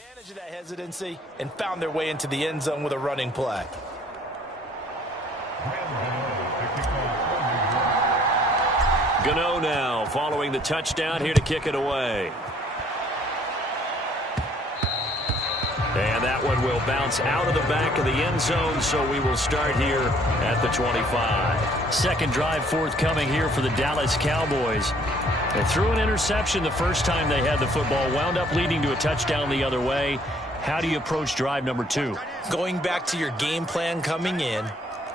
Advantage of that hesitancy and found their way into the end zone with a running play. Gano now following the touchdown here to kick it away. And that one will bounce out of the back of the end zone, so we will start here at the 25. Second drive forthcoming here for the Dallas Cowboys. They threw an interception the first time they had the football, wound up leading to a touchdown the other way. How do you approach drive number 2? Going back to your game plan coming in,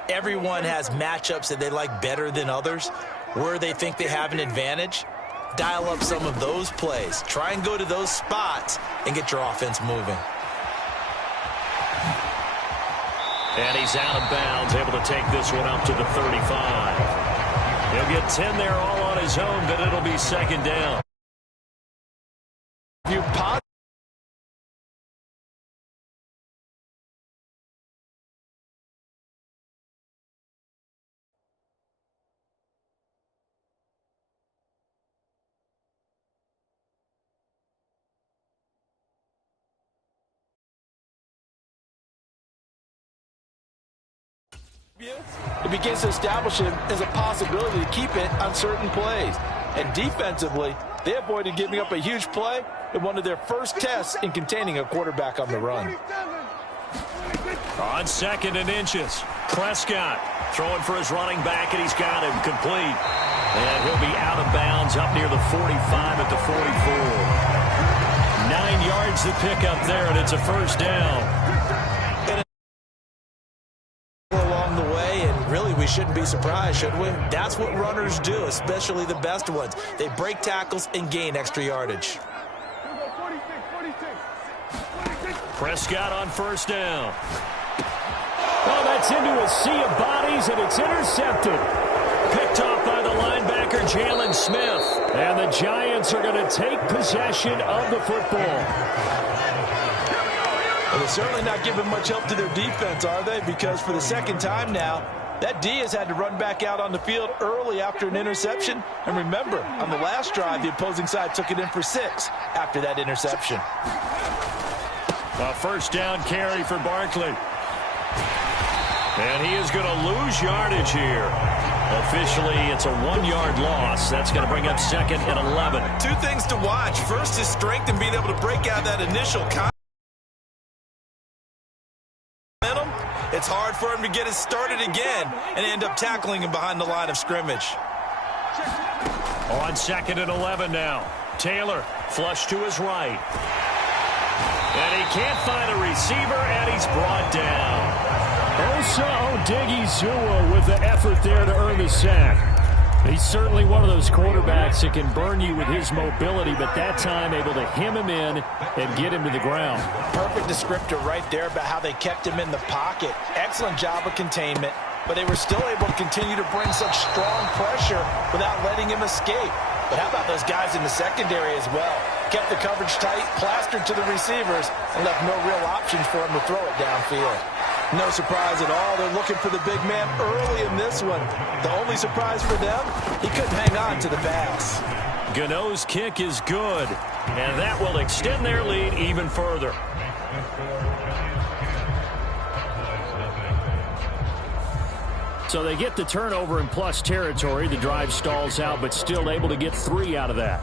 everyone has matchups that they like better than others, where they think they have an advantage. Dial up some of those plays. Try and go to those spots and get your offense moving. And he's out of bounds, able to take this one up to the 35. He'll get 10 there all on his own, but it'll be second down. It begins to establish him as a possibility to keep it on certain plays. And defensively, they avoided giving up a huge play in one of their first tests in containing a quarterback on the run. On 2nd and inches, Prescott throwing for his running back, and he's got him complete. And he'll be out of bounds up near the 45 at the 44. 9 yards to pick up there, and it's a first down. We shouldn't be surprised, should we? That's what runners do, especially the best ones. They break tackles and gain extra yardage. Prescott on first down. Oh, that's into a sea of bodies, and it's intercepted. Picked off by the linebacker, Jalen Smith. And the Giants are going to take possession of the football. Well, they're certainly not giving much help to their defense, are they? Because for the second time now, that D has had to run back out on the field early after an interception. And remember, on the last drive, the opposing side took it in for 6 after that interception. A first down carry for Barkley. And he is going to lose yardage here. Officially, it's a 1-yard loss. That's going to bring up 2nd and 11. 2 things to watch. First is strength and being able to break out that initial contact. It's hard for him to get it started again and end up tackling him behind the line of scrimmage. On 2nd and 11 now. Taylor flush to his right. And he can't find a receiver, and he's brought down. Osa Odighizuwa with the effort there to earn the sack. He's certainly one of those quarterbacks that can burn you with his mobility, but that time able to hem him in and get him to the ground. Perfect descriptor right there about how they kept him in the pocket. Excellent job of containment, but they were still able to continue to bring such strong pressure without letting him escape. But how about those guys in the secondary as well? Kept the coverage tight, plastered to the receivers, and left no real options for him to throw it downfield. No surprise at all. They're looking for the big man early in this one. The only surprise for them, he couldn't hang on to the pass. Gano's kick is good, and that will extend their lead even further. So they get the turnover in plus territory. The drive stalls out, but still able to get 3 out of that.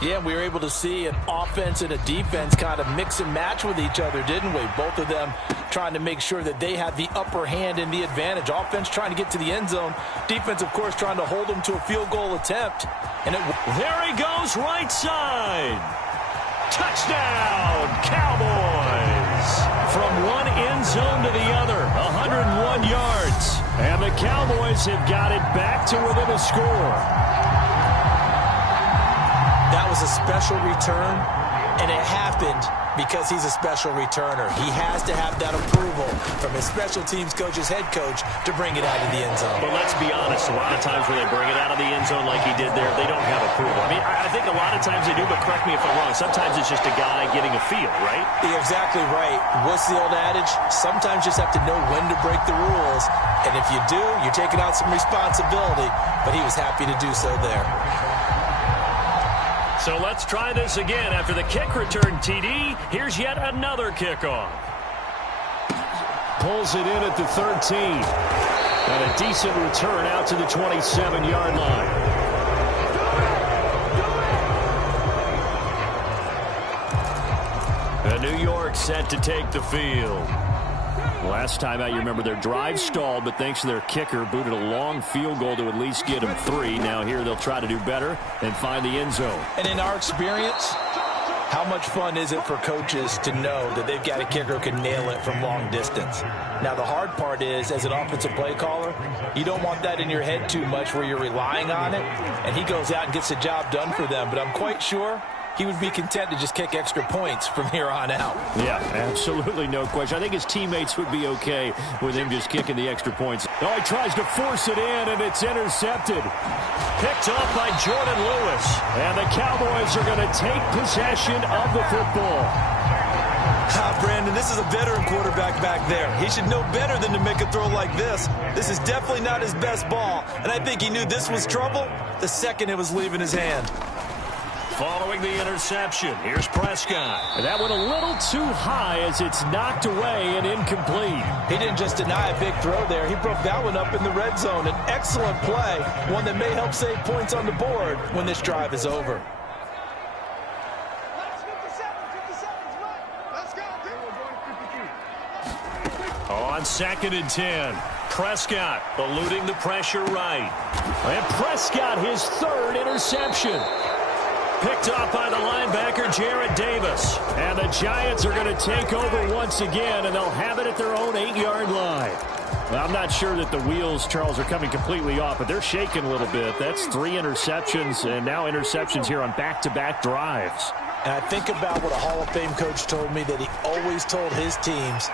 Yeah, we were able to see an offense and a defense kind of mix and match with each other, didn't we? Both of them trying to make sure that they had the upper hand and the advantage. Offense trying to get to the end zone. Defense, of course, trying to hold them to a field goal attempt. And there he goes, right side. Touchdown, Cowboys. From one end zone to the other, 101 yards. And the Cowboys have got it back to within a score. That was a special return, and it happened because he's a special returner. He has to have that approval from his special teams coach's head coach to bring it out of the end zone. But let's be honest, a lot of times when they bring it out of the end zone like he did there, they don't have approval. I mean, I think a lot of times they do, but correct me if I'm wrong. Sometimes it's just a guy getting a feel, right? You're exactly right. What's the old adage? Sometimes you just have to know when to break the rules. And if you do, you're taking out some responsibility. But he was happy to do so there. So let's try this again. After the kick return TD, here's yet another kickoff. Pulls it in at the 13. And a decent return out to the 27-yard line. And New York set to take the field. Last time out, you remember their drive stalled, but thanks to their kicker, booted a long field goal to at least get them 3. Now here they'll try to do better and find the end zone. And in our experience, how much fun is it for coaches to know that they've got a kicker who can nail it from long distance? Now, the hard part is, as an offensive play caller, you don't want that in your head too much where you're relying on it, and he goes out and gets the job done for them. But I'm quite sure he would be content to just kick extra points from here on out. Yeah, absolutely no question. I think his teammates would be okay with him just kicking the extra points. Oh, he tries to force it in, and it's intercepted. Picked up by Jordan Lewis. And the Cowboys are going to take possession of the football. Brandon, this is a veteran quarterback back there. He should know better than to make a throw like this. This is definitely not his best ball, and I think he knew this was trouble the second it was leaving his hand. Following the interception, here's Prescott. And that went a little too high as it's knocked away and incomplete. He didn't just deny a big throw there. He broke that one up in the red zone. An excellent play, one that may help save points on the board when this drive is over. On 2nd and 10, Prescott eluding the pressure right. And Prescott, his 3rd interception. Picked off by the linebacker, Jarrett Davis. And the Giants are going to take over once again, and they'll have it at their own 8-yard line. Well, I'm not sure that the wheels, Charles, are coming completely off, but they're shaking a little bit. That's 3 interceptions, and now interceptions here on back-to-back drives. And I think about what a Hall of Fame coach told me, that he always told his teams,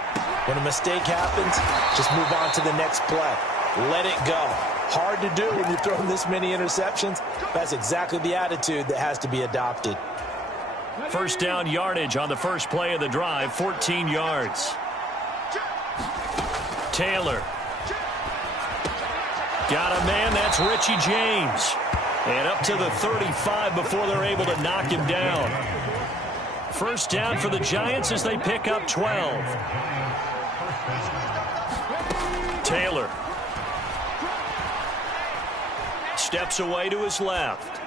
when a mistake happens, just move on to the next play. Let it go. Hard to do when you're throwing this many interceptions. That's exactly the attitude that has to be adopted. First down yardage on the first play of the drive, 14 yards. Taylor. Got a man, that's Richie James. And up to the 35 before they're able to knock him down. First down for the Giants as they pick up 12. Taylor. Steps away to his left.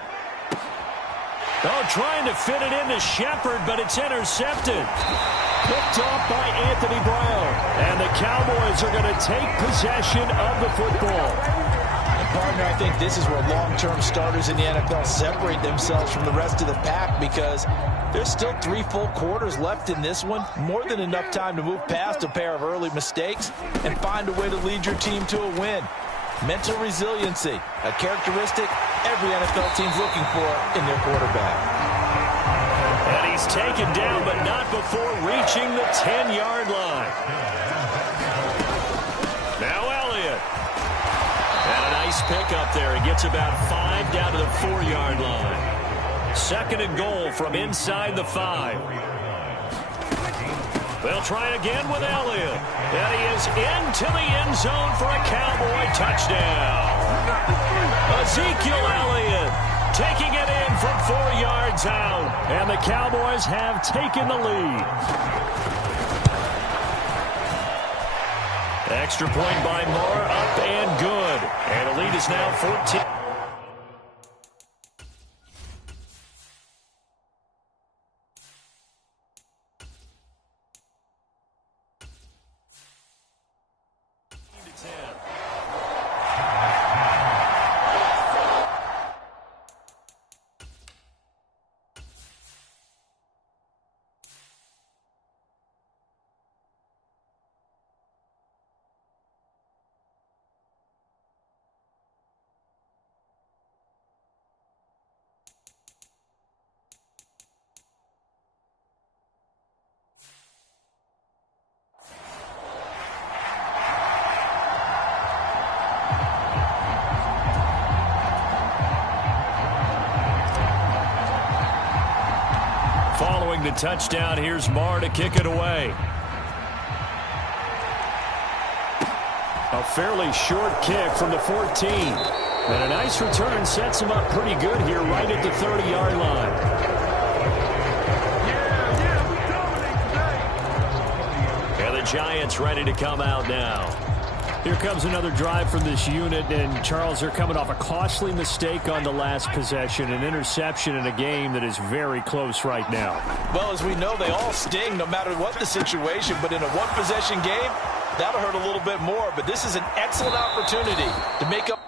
Oh, trying to fit it into Shepard, but it's intercepted. Picked off by Anthony Brown. And the Cowboys are going to take possession of the football. And partner, I think this is where long-term starters in the NFL separate themselves from the rest of the pack, because there's still 3 full quarters left in this one. More than enough time to move past a pair of early mistakes and find a way to lead your team to a win. Mental resiliency, a characteristic every NFL team's looking for in their quarterback. And he's taken down, but not before reaching the 10-yard line. Now Elliott. And a nice pickup there. He gets about 5 down to the 4-yard line. 2nd and goal from inside the 5. They'll try again with Elliott. And he is into the end zone for a Cowboy touchdown. Ezekiel Elliott taking it in from 4 yards out. And the Cowboys have taken the lead. Extra point by Moore, up and good. And the lead is now 14. Following the touchdown, here's Marr to kick it away. A A fairly short kick from the 14. And a nice return sets him up pretty good here right at the 30-yard line. And the Giants ready to come out now. Here comes another drive from this unit, and Charles, they're coming off a costly mistake on the last possession, an interception in a game that is very close right now. Well, as we know, they all sting no matter what the situation, but in a one-possession game, that'll hurt a little bit more. But this is an excellent opportunity to make up.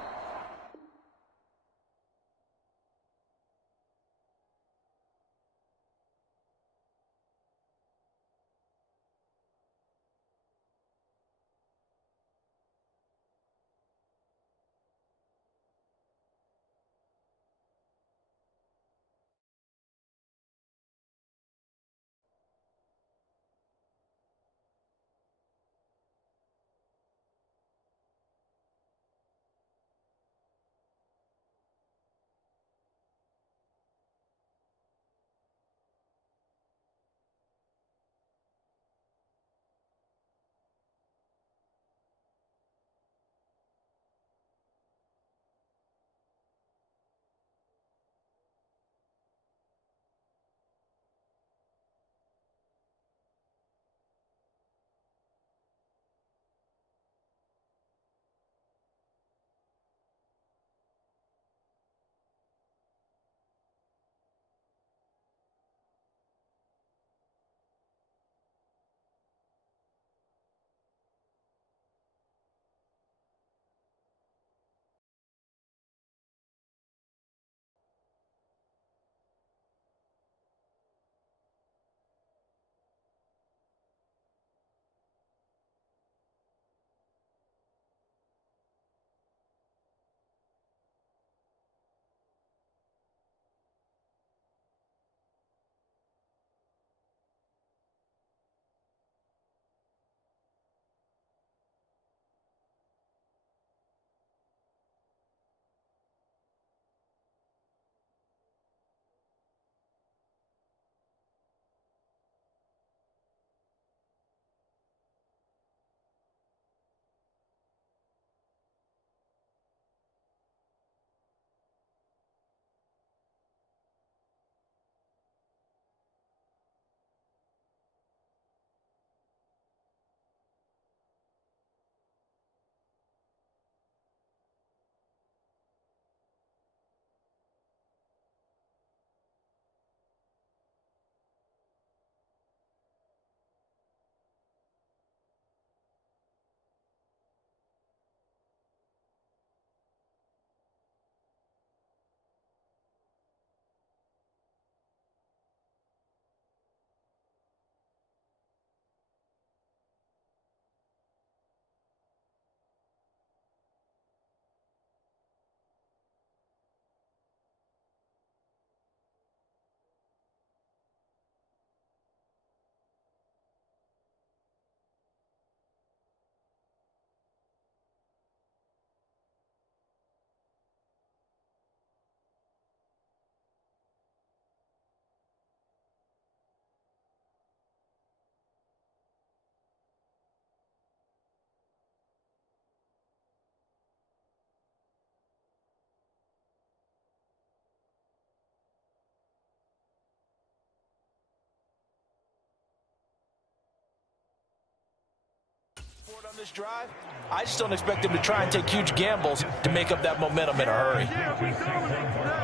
On this drive, I just don't expect him to try and take huge gambles to make up that momentum in a hurry.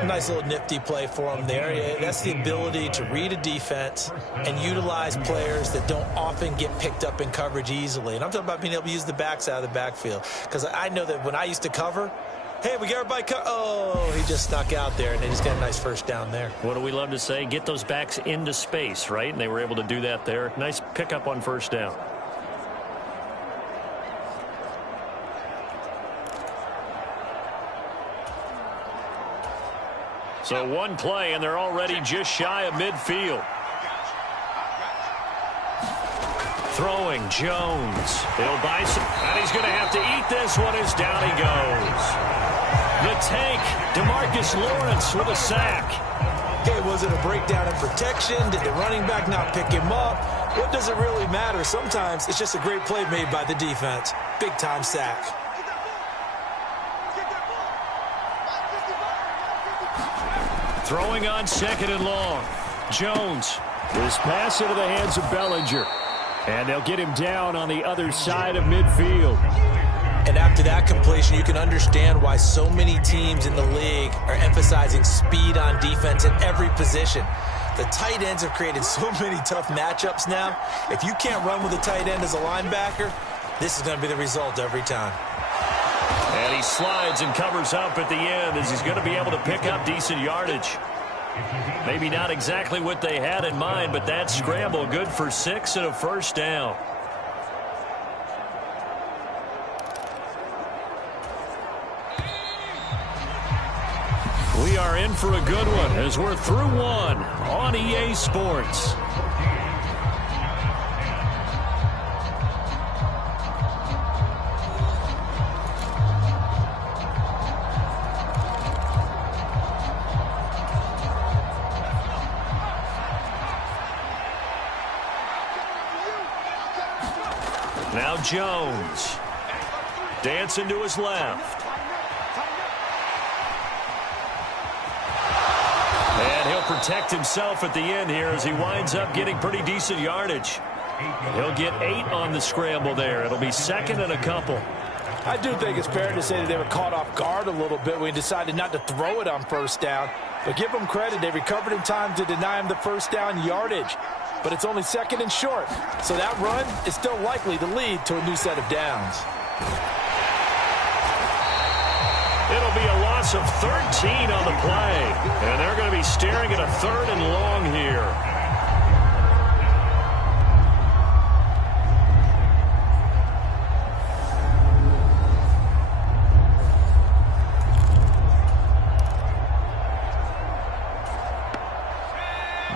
Nice little nifty play for him there. That's the ability to read a defense and utilize players that don't often get picked up in coverage easily. And I'm talking about being able to use the backs out of the backfield. Because I know that when I used to cover, hey, we got everybody oh, he just snuck out there, and they just got a nice first down there. What do we love to say? Get those backs into space, right? And they were able to do that there. Nice pickup on first down. So one play, and they're already just shy of midfield. Throwing, Jones. He'll buy some, and he's going to have to eat this one as down he goes. The tank, DeMarcus Lawrence with a sack. Okay, was it a breakdown in protection? Did the running back not pick him up? What does it really matter? Sometimes it's just a great play made by the defense. Big-time sack. Throwing on 2nd and long. Jones. This pass into the hands of Bellinger. And they'll get him down on the other side of midfield. And after that completion, you can understand why so many teams in the league are emphasizing speed on defense at every position. The tight ends have created so many tough matchups now. If you can't run with a tight end as a linebacker, this is going to be the result every time. And he slides and covers up at the end as he's going to be able to pick up decent yardage. Maybe not exactly what they had in mind, but that scramble good for 6 and a first down. We are in for a good one as we're through one on EA Sports. Now Jones. Dancing to his left. And he'll protect himself at the end here as he winds up getting pretty decent yardage. He'll get 8 on the scramble there. It'll be 2nd and a couple. I do think it's fair to say that they were caught off guard a little bit when he decided not to throw it on first down. But give them credit. They recovered in time to deny him the first down yardage. But it's only 2nd and short. So that run is still likely to lead to a new set of downs. It'll be a loss of 13 on the play. And they're going to be staring at a 3rd and long here.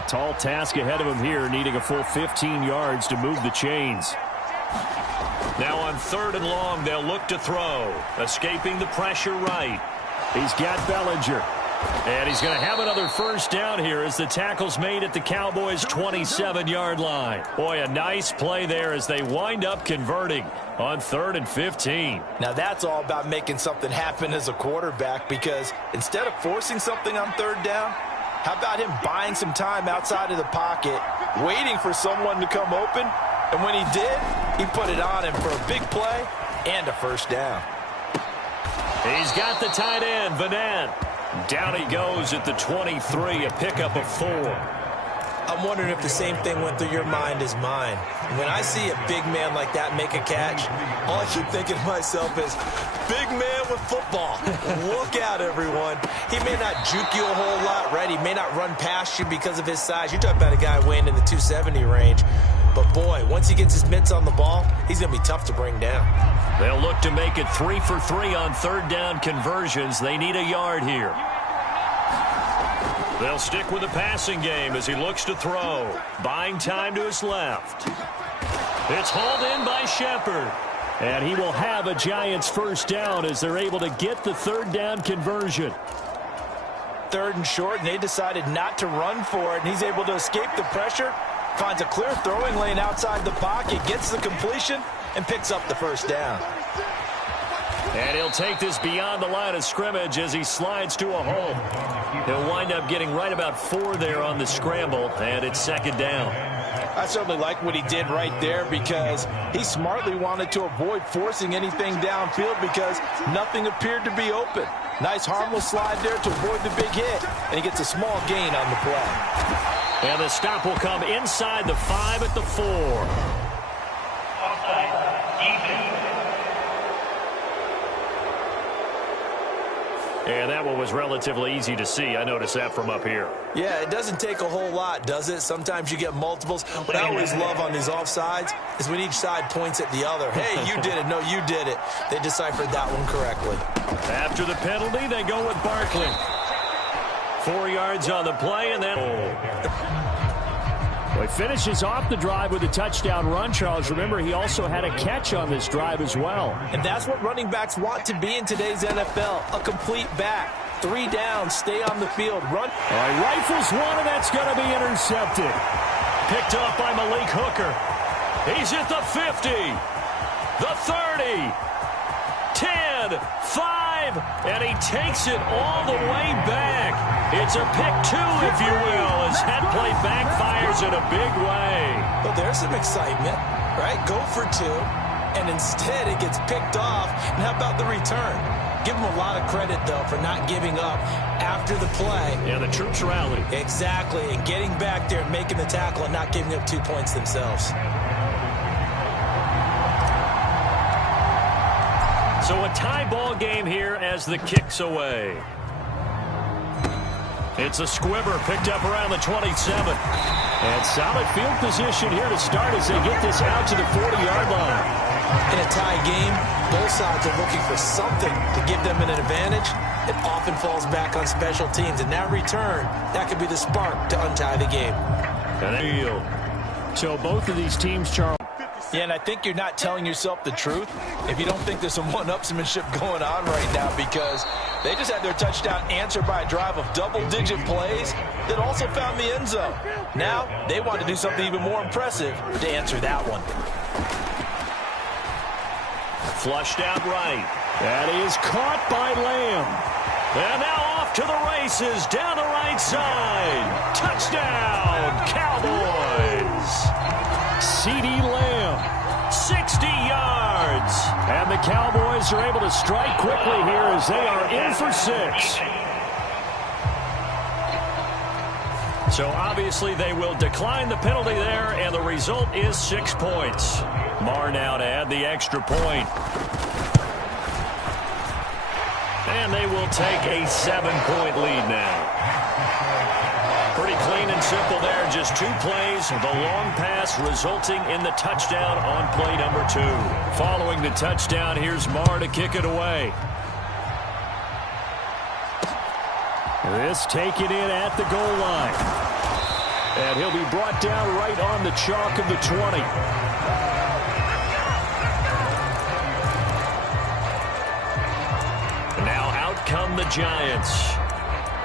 Tall task ahead of him here, needing a full 15 yards to move the chains. Now on 3rd and long, they'll look to throw. Escaping the pressure right. He's got Bellinger. And he's going to have another first down here as the tackle's made at the Cowboys' 27-yard line. Boy, a nice play there as they wind up converting on 3rd and 15. Now that's all about making something happen as a quarterback, because instead of forcing something on 3rd down, how about him buying some time outside of the pocket, waiting for someone to come open, and when he did, he put it on him for a big play and a first down. He's got the tight end, Vanette. Down he goes at the 23, a pickup of 4. I'm wondering if the same thing went through your mind as mine. When I see a big man like that make a catch, all I keep thinking to myself is, big man with football. Look out, everyone. He may not juke you a whole lot, right? He may not run past you because of his size. You're talking about a guy weighing in the 270 range. But, boy, once he gets his mitts on the ball, he's going to be tough to bring down. They'll look to make it 3 for 3 on 3rd down conversions. They need a yard here. They'll stick with the passing game as he looks to throw. Buying time to his left. It's hauled in by Shepard. And he will have a Giants first down as they're able to get the 3rd down conversion. 3rd and short, and they decided not to run for it, and he's able to escape the pressure, finds a clear throwing lane outside the pocket, gets the completion, and picks up the first down. And he'll take this beyond the line of scrimmage as he slides to a hole. He'll wind up getting right about 4 there on the scramble, and it's 2nd down. I certainly like what he did right there, because he smartly wanted to avoid forcing anything downfield because nothing appeared to be open. Nice harmless slide there to avoid the big hit, and he gets a small gain on the play. And the stop will come inside the 5 at the 4. And that one was relatively easy to see. I noticed that from up here. Yeah, it doesn't take a whole lot, does it? Sometimes you get multiples. What I always love on these offsides is when each side points at the other. Hey, you did it. No, you did it. They deciphered that one correctly. After the penalty, they go with Barkley. 4 yards on the play, and then... Well, he finishes off the drive with a touchdown run, Charles. Remember, he also had a catch on this drive as well. And that's what running backs want to be in today's NFL, a complete back. 3 downs, stay on the field, run. All right, rifles one, and that's going to be intercepted. Picked off by Malik Hooker. He's at the 50, the 30, 10, 5, drive, and he takes it all the way back. It's a pick two, if you will, as that play backfires in a big way. Well, there's some excitement, right? Go for two, and instead it gets picked off. And how about the return? Give him a lot of credit, though, for not giving up after the play. Yeah, the troops rallied. Exactly, and getting back there and making the tackle and not giving up 2 points themselves. So a tie ball game here as the kick's away. It's a squibber picked up around the 27. And solid field position here to start as they get this out to the 40-yard line. In a tie game, both sides are looking for something to give them an advantage. It often falls back on special teams. And that return, that could be the spark to untie the game. So both of these teams, Charles. Yeah, and I think you're not telling yourself the truth if you don't think there's some one-upsmanship going on right now, because they just had their touchdown answered by a drive of double-digit plays that also found the end zone. Now they want to do something even more impressive to answer that one. Flushed out right. That is caught by Lamb. And now off to the races down the right side. Touchdown, Cowboys. CeeDee Lamb. 60 yards. And the Cowboys are able to strike quickly here as they are in for 6. So obviously they will decline the penalty there, and the result is 6 points. Marr now to add the extra point. And they will take a 7-point lead now. Pretty clean and simple there. Just 2 plays. The long pass resulting in the touchdown on play number 2. Following the touchdown, here's Marr to kick it away. This taken in at the goal line. And he'll be brought down right on the chalk of the 20. Now out come the Giants.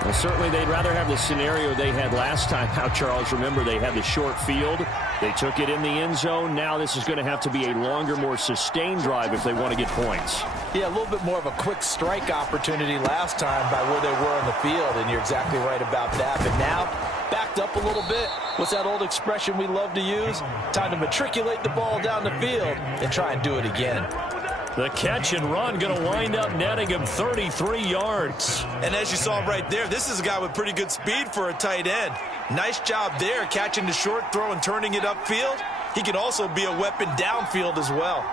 Well, certainly they'd rather have the scenario they had last time out, Charles. Remember, they had the short field. They took it in the end zone. Now this is going to have to be a longer, more sustained drive if they want to get points. Yeah, a little bit more of a quick strike opportunity last time by where they were on the field, and you're exactly right about that. But now, backed up a little bit. What's that old expression we love to use? Time to matriculate the ball down the field and try and do it again. The catch and run going to wind up netting him 33 yards. And as you saw right there, this is a guy with pretty good speed for a tight end. Nice job there, catching the short throw and turning it upfield. He can also be a weapon downfield as well.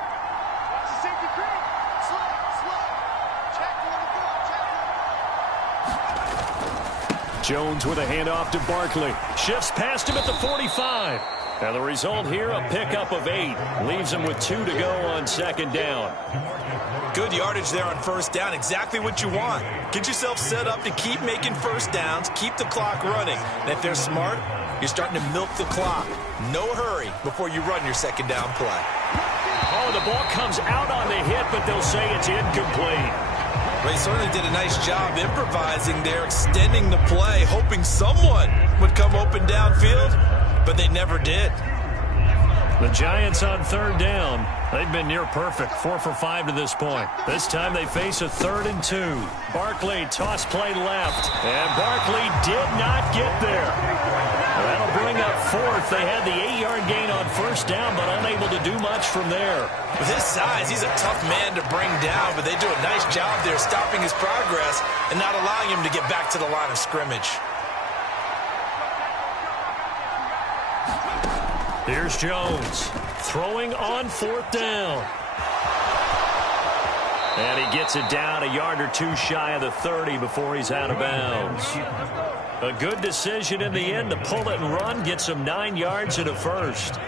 Jones with a handoff to Barkley. Shifts past him at the 45. And the result here, a pickup of 8. Leaves him with 2 to go on second down. Good yardage there on first down. Exactly what you want. Get yourself set up to keep making first downs, keep the clock running. And if they're smart, you're starting to milk the clock. No hurry before you run your second down play. Oh, the ball comes out on the hit, but they'll say it's incomplete. Well, he certainly did a nice job improvising there, extending the play, hoping someone would come open downfield, but they never did. The Giants on third down. They've been near perfect, 4 for 5 to this point. This time they face a 3rd and 2. Barkley, toss play left, and Barkley did not get there. Well, that'll bring up 4th. They had the 8-yard gain on first down, but unable to do much from there. With his size, he's a tough man to bring down, but they do a nice job there stopping his progress and not allowing him to get back to the line of scrimmage. Here's Jones, throwing on 4th down. And he gets it down a yard or 2 shy of the 30 before he's out of bounds. A good decision in the end to pull it and run, gets him 9 yards and a first.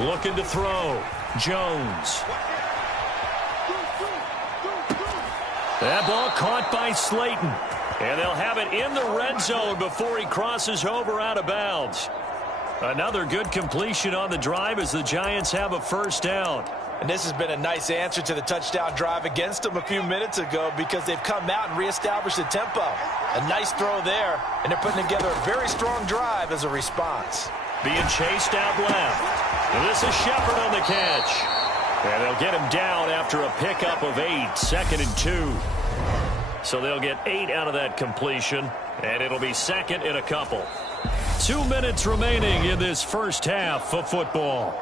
Looking to throw, Jones. That ball caught by Slayton. And they'll have it in the red zone before he crosses over out of bounds. Another good completion on the drive as the Giants have a first down. And this has been a nice answer to the touchdown drive against them a few minutes ago, because they've come out and reestablished the tempo. A nice throw there, and they're putting together a very strong drive as a response. being chased out left. And this is Shepard on the catch. And they'll get him down after a pickup of 8, 2nd and 2. So they'll get 8 out of that completion, and it'll be 2nd and a couple. 2 minutes remaining in this first half of football.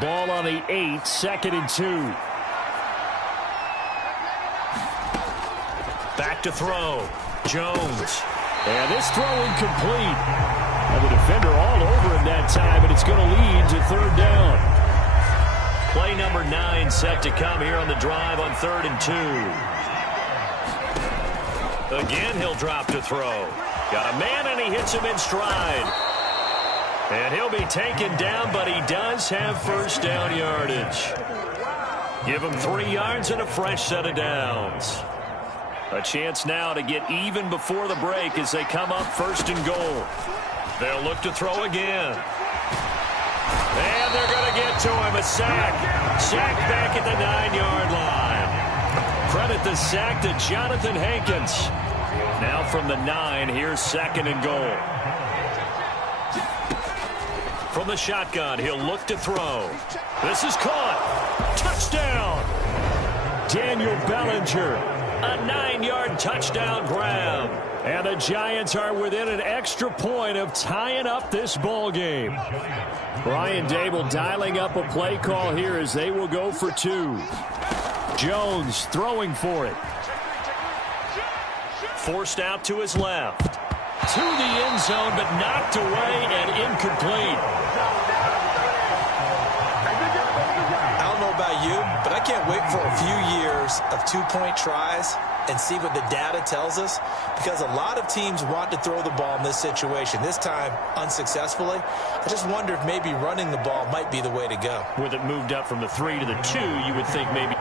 Ball on the 8, 2nd and 2. Back to throw. Jones. And this throw incomplete. And the defender all over him that time, and it's going to lead to 3rd down. Play number 9 set to come here on the drive on 3rd and 2. Again, he'll drop to throw. Got a man, and he hits him in stride. And he'll be taken down, but he does have 1st down yardage. Give him 3 yards and a fresh set of downs. A chance now to get even before the break as they come up 1st and goal. They'll look to throw again. And they're going to get to him. A sack. Sack back at the 9-yard line. Credit the sack to Jonathan Hankins. Now from the 9, here's 2nd and goal. From the shotgun, he'll look to throw. This is caught. Touchdown. Daniel Bellinger. A 9-yard touchdown grab. And the Giants are within an extra point of tying up this ball game. Brian Dable dialing up a play call here as they will go for 2. Jones throwing for it. Forced out to his left. To the end zone, but knocked away and incomplete. I don't know about you, but I can't wait for a few years of 2-point tries and see what the data tells us, because a lot of teams want to throw the ball in this situation, this time unsuccessfully. I just wonder if maybe running the ball might be the way to go. With it moved up from the 3 to the 2, you would think maybe.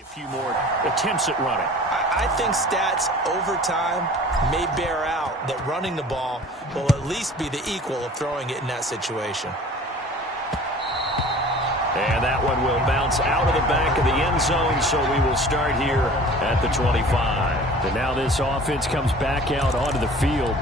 A few more attempts at running. I think stats over time may bear out that running the ball will at least be the equal of throwing it in that situation. And that one will bounce out of the back of the end zone, so we will start here at the 25. And now this offense comes back out onto the field.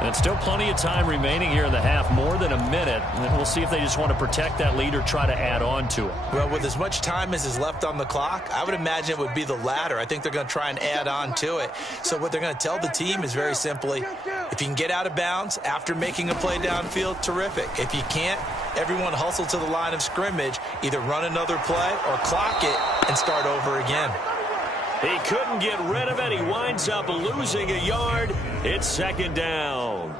And still plenty of time remaining here in the half, more than a minute. And we'll see if they just want to protect that lead or try to add on to it. Well, with as much time as is left on the clock, I would imagine it would be the latter. I think they're going to try and add on to it. So what they're going to tell the team is very simply, if you can get out of bounds after making a play downfield, terrific. If you can't, everyone hustle to the line of scrimmage, either run another play or clock it and start over again. He couldn't get rid of it. He winds up losing a yard. It's 2nd down.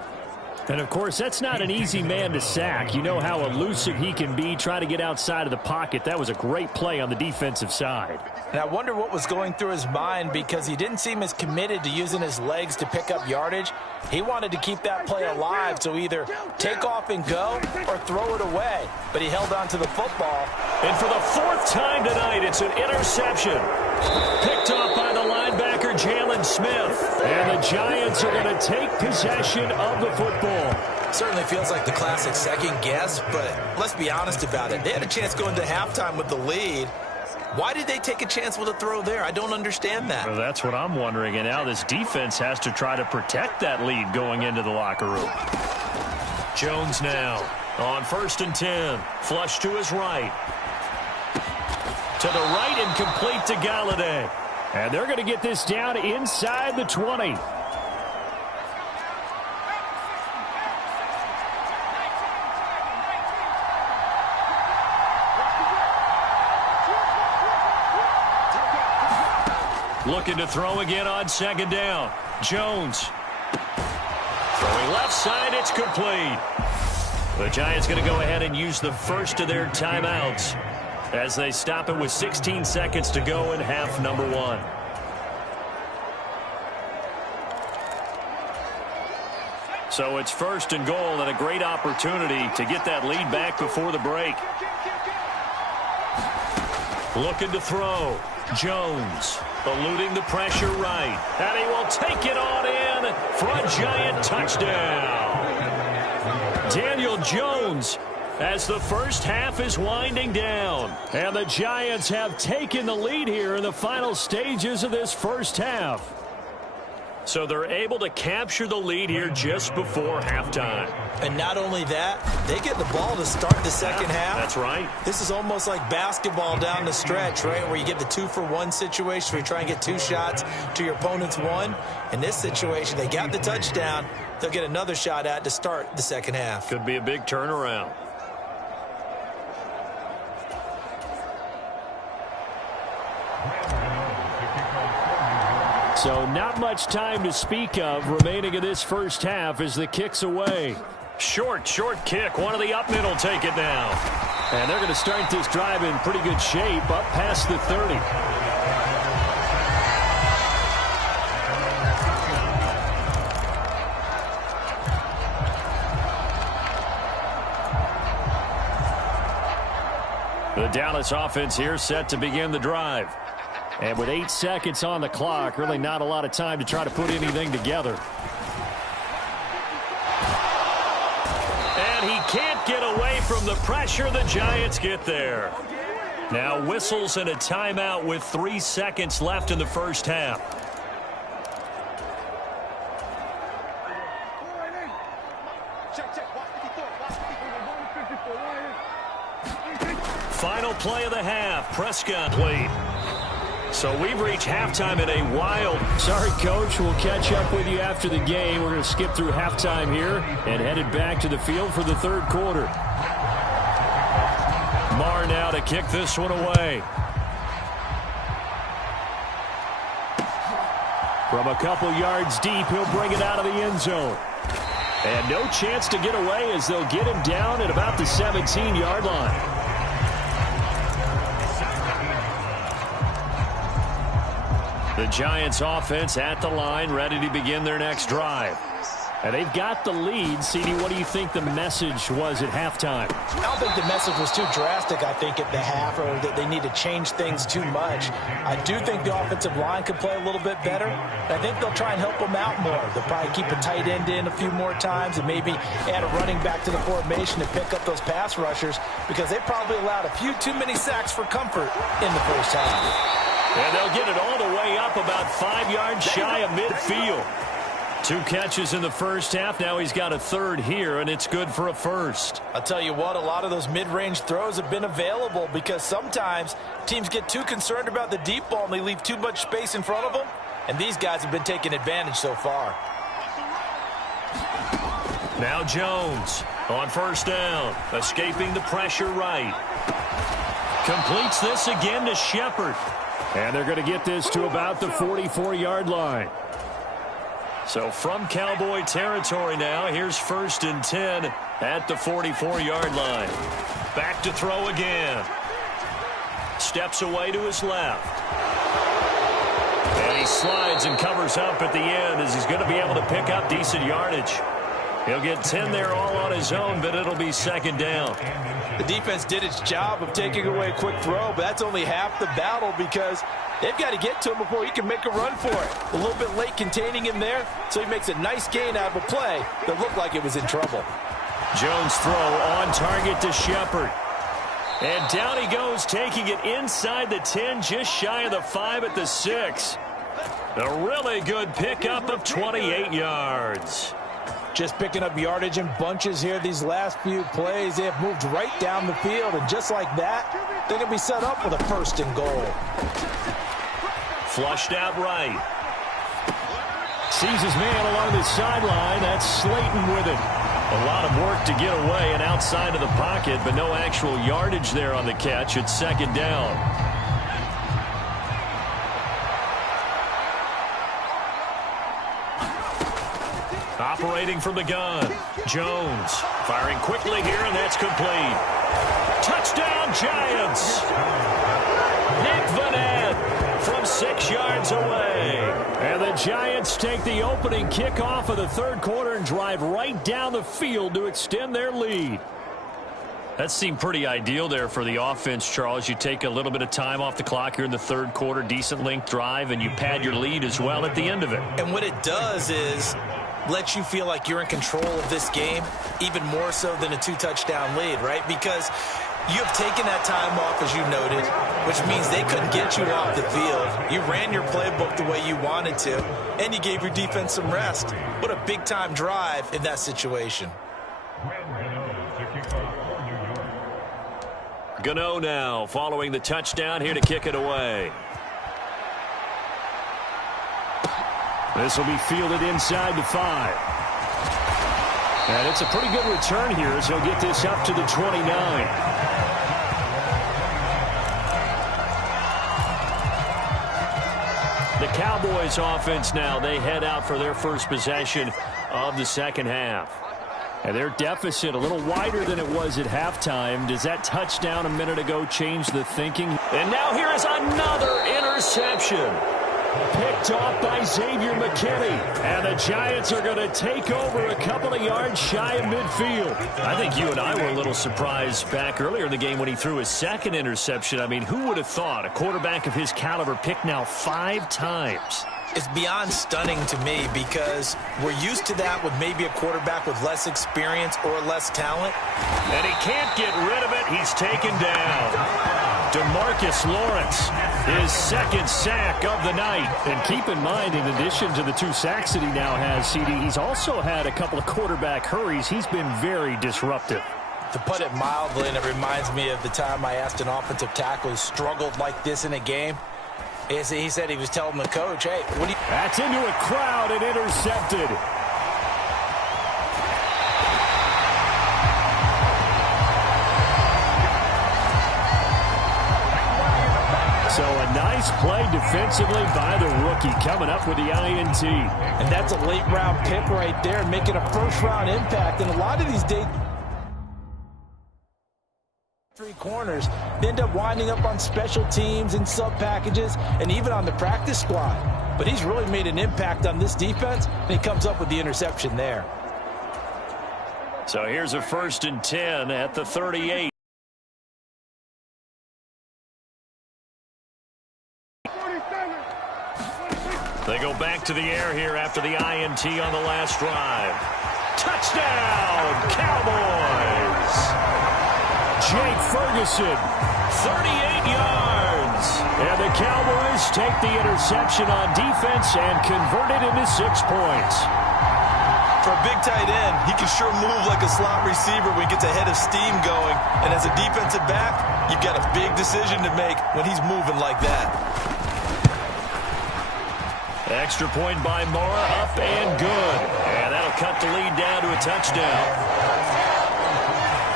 And, of course, that's not an easy man to sack. You know how elusive he can be, try to get outside of the pocket. That was a great play on the defensive side. And I wonder what was going through his mind, because he didn't seem as committed to using his legs to pick up yardage. He wanted to keep that play alive, so either take off and go or throw it away. But he held on to the football. And for the 4th time tonight, it's an interception. Picked off by the linebacker, Jalen Smith. And the Giants are going to take possession of the football. Certainly feels like the classic second guess, but let's be honest about it. They had a chance going to halftime with the lead. Why did they take a chance with a throw there? I don't understand that. Well, that's what I'm wondering. And now this defense has to try to protect that lead going into the locker room. Jones now on 1st and 10. Flush to his right. To the right and complete to Galladay. And they're going to get this down inside the 20. Looking to throw again on 2nd down. Jones. Throwing left side, it's complete. The Giants going to go ahead and use the first of their timeouts. as they stop it with 16 seconds to go in half number one. So it's first and goal and a great opportunity to get that lead back before the break. Looking to throw. Jones eluding the pressure right. And he will take it on in for a giant touchdown. Daniel Jones as the first half is winding down. And the Giants have taken the lead here in the final stages of this first half. So they're able to capture the lead here just before halftime. And not only that, they get the ball to start the second half. That's right. This is almost like basketball down the stretch, right, where you get the 2-for-1 situation where you try and get 2 shots to your opponent's 1. In this situation, they got the touchdown. They'll get another shot at to start the second half. Could be a big turnaround. So not much time to speak of remaining in this first half as the kick's away. Short kick. One of the up middle take it now. And they're going to start this drive in pretty good shape up past the 30. The Dallas offense here set to begin the drive. And with 8 seconds on the clock, really not a lot of time to try to put anything together. And he can't get away from the pressure. The Giants get there. Now whistles and a timeout with 3 seconds left in the first half. Final play of the half. Prescott played. So we've reached halftime in a wild. Sorry, Coach. We'll catch up with you after the game. We're going to skip through halftime here and headed back to the field for the third quarter. Marr now to kick this one away. From a couple yards deep, he'll bring it out of the end zone. And no chance to get away as they'll get him down at about the 17-yard line. The Giants offense at the line, ready to begin their next drive. And they've got the lead. CD, what do you think the message was at halftime? I don't think the message was too drastic, I think, at the half, or that they need to change things too much. I do think the offensive line could play a little bit better. I think they'll try and help them out more. They'll probably keep a tight end in a few more times and maybe add a running back to the formation to pick up those pass rushers, because they probably allowed a few too many sacks for comfort in the first half. And they'll get it all the way up about 5 yards shy of midfield. 2 catches in the first half. Now he's got a third here, and it's good for a first. I'll tell you what, a lot of those mid-range throws have been available because sometimes teams get too concerned about the deep ball and they leave too much space in front of them. And these guys have been taking advantage so far. Now Jones on first down, escaping the pressure right. Completes this again to Shepard. And they're going to get this to about the 44-yard line. So from Cowboy territory now, here's 1st and 10 at the 44-yard line. Back to throw again. Steps away to his left. And he slides and covers up at the end as he's going to be able to pick up decent yardage. He'll get 10 there all on his own, but it'll be 2nd down. The defense did its job of taking away a quick throw, but that's only half the battle because they've got to get to him before he can make a run for it. A little bit late containing him there, so he makes a nice gain out of a play that looked like it was in trouble. Jones throw on target to Shepard. And down he goes, taking it inside the 10, just shy of the 5 at the 6. A really good pickup of 28 yards. Just picking up yardage in bunches here these last few plays. They have moved right down the field, and just like that, they're going to be set up with a 1st and goal. Flushed out right. Sees his man along the sideline. That's Slayton with it. A lot of work to get away and outside of the pocket, but no actual yardage there on the catch. It's 2nd down. Operating from the gun. Jones firing quickly here, and that's complete. Touchdown, Giants. Nick Vanette from 6 yards away. And the Giants take the opening kickoff of the third quarter and drive right down the field to extend their lead. That seemed pretty ideal there for the offense, Charles. You take a little bit of time off the clock here in the third quarter, decent length drive, and you pad your lead as well at the end of it. And what it does is let you feel like you're in control of this game, even more so than a 2-touchdown lead, right? Because you have taken that time off, as you noted, which means they couldn't get you off the field. You ran your playbook the way you wanted to, and you gave your defense some rest. What a big-time drive in that situation. Gano now following the touchdown here to kick it away. This will be fielded inside the 5. And it's a pretty good return here as he'll get this up to the 29. The Cowboys offense now, they head out for their first possession of the second half. And their deficit a little wider than it was at halftime. Does that touchdown a minute ago change the thinking? And now here is another interception. Picked off by Xavier McKinney. And the Giants are going to take over a couple of yards shy of midfield. I think you and I were a little surprised back earlier in the game when he threw his second interception. I mean, who would have thought a quarterback of his caliber picked now 5 times? It's beyond stunning to me because we're used to that with maybe a quarterback with less experience or less talent. And he can't get rid of it. He's taken down. DeMarcus Lawrence, his second sack of the night. And keep in mind, in addition to the 2 sacks that he now has, CD, he's also had a couple of quarterback hurries. He's been very disruptive. To put it mildly, and it reminds me of the time I asked an offensive tackle who struggled like this in a game. He said he was telling the coach, hey, what do you... That's into a crowd and intercepted. So a nice play defensively by the rookie coming up with the INT. And that's a late-round pick right there, making a first-round impact. And a lot of these days... 3 corners, they end up winding up on special teams and sub packages and even on the practice squad. But he's really made an impact on this defense, and he comes up with the interception there. So here's a 1st and 10 at the 38. They go back to the air here after the INT on the last drive. Touchdown, Cowboys! Jake Ferguson, 38 yards. And the Cowboys take the interception on defense and convert it into 6 points. For a big tight end, he can sure move like a slot receiver when he gets a head of steam going. And as a defensive back, you've got a big decision to make when he's moving like that. Extra point by Mora, up and good. And that'll cut the lead down to a touchdown.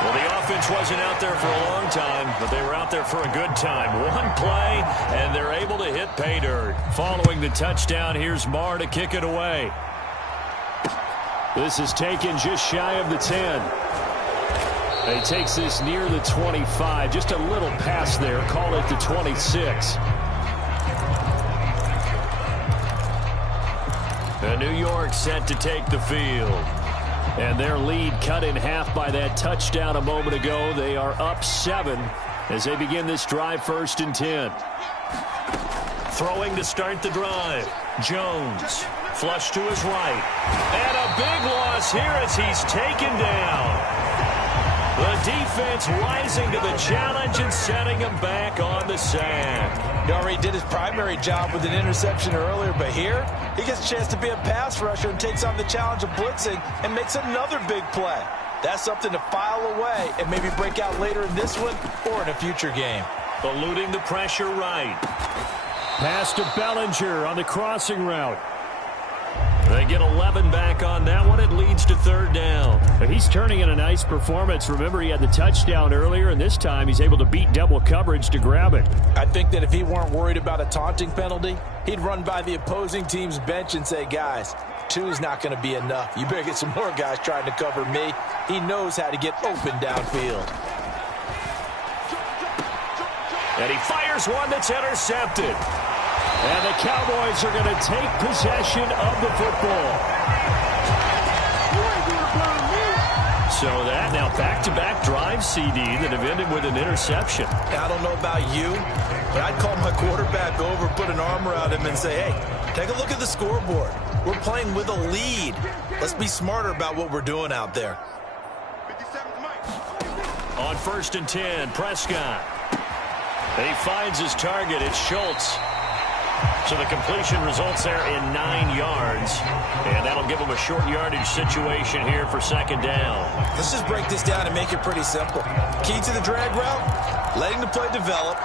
Well, the offense wasn't out there for a long time, but they were out there for a good time. 1 play, and they're able to hit pay dirt. Following the touchdown, here's Marr to kick it away. This is taken just shy of the 10. He takes this near the 25, just a little pass there. Call it the 26. And New York set to take the field. And their lead cut in half by that touchdown a moment ago. They are up 7 as they begin this drive 1st and 10. Throwing to start the drive. Jones, flush to his right. And a big loss here as he's taken down. The defense rising to the challenge and setting him back on the sack. He already did his primary job with an interception earlier, but here he gets a chance to be a pass rusher and takes on the challenge of blitzing and makes another big play. That's something to file away and maybe break out later in this one or in a future game. Eluding the pressure right. Pass to Bellinger on the crossing route. They get 11 back on that one. It leads to 3rd down. He's turning in a nice performance. Remember, he had the touchdown earlier, and this time he's able to beat double coverage to grab it. I think that if he weren't worried about a taunting penalty, he'd run by the opposing team's bench and say, guys, 2 is not going to be enough. You better get some more guys trying to cover me. He knows how to get open downfield. And he fires one that's intercepted. And the Cowboys are going to take possession of the football. So that now back-to-back drive CD that have ended with an interception. I don't know about you, but I'd call my quarterback over, put an arm around him, and say, hey, take a look at the scoreboard. We're playing with a lead. Let's be smarter about what we're doing out there. On 1st and 10, Prescott. He finds his target. It's Schultz. So the completion results there in 9 yards. And that'll give him a short yardage situation here for 2nd down. Let's just break this down and make it pretty simple. Key to the drag route, letting the play develop,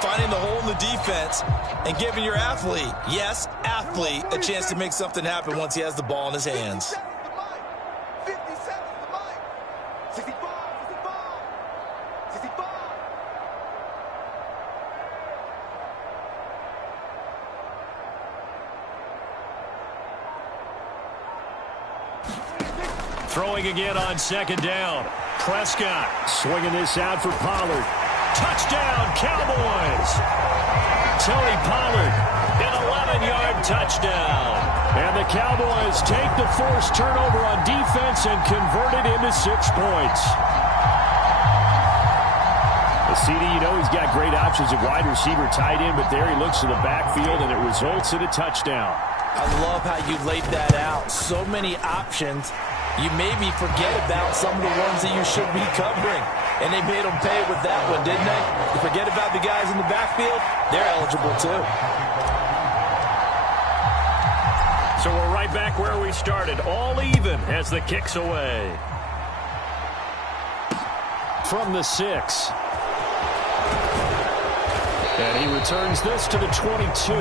finding the hole in the defense, and giving your athlete, yes, athlete, a chance to make something happen once he has the ball in his hands. Throwing again on 2nd down. Prescott swinging this out for Pollard. Touchdown, Cowboys! Tony Pollard, an 11-yard touchdown. And the Cowboys take the forced turnover on defense and convert it into 6 points. The CD, you know, he's got great options at wide receiver, tight end, but there he looks to the backfield, and it results in a touchdown. I love how you laid that out. So many options. You made me forget about some of the ones that you should be covering. And they made them pay with that one, didn't they? You forget about the guys in the backfield, they're eligible too. So we're right back where we started, all even as the kick's away. From the 6. And he returns this to the 22.